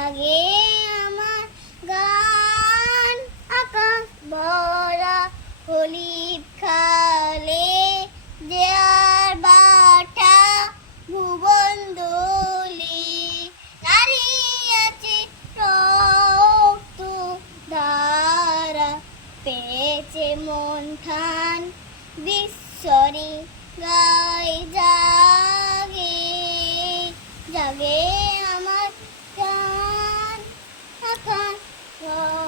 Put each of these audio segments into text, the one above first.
জাগে আমার গান আকাশ ভরা হলিপ খালে দেয়ার বাটা ভুবন দোলে দাঁড়িয়ে আছে রক্ত ধারা পেয়েছে মন খান বিশ্বরে গায়ে জাগে জাগে আমার গান আকাশ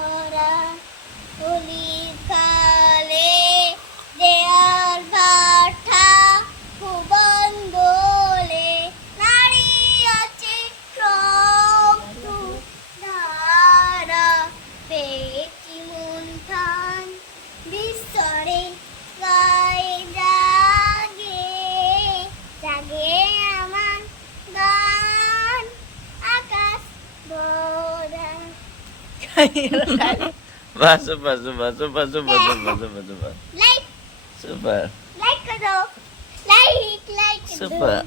বাহ super super super super super super super like super like করো লাইক লাইক সুপার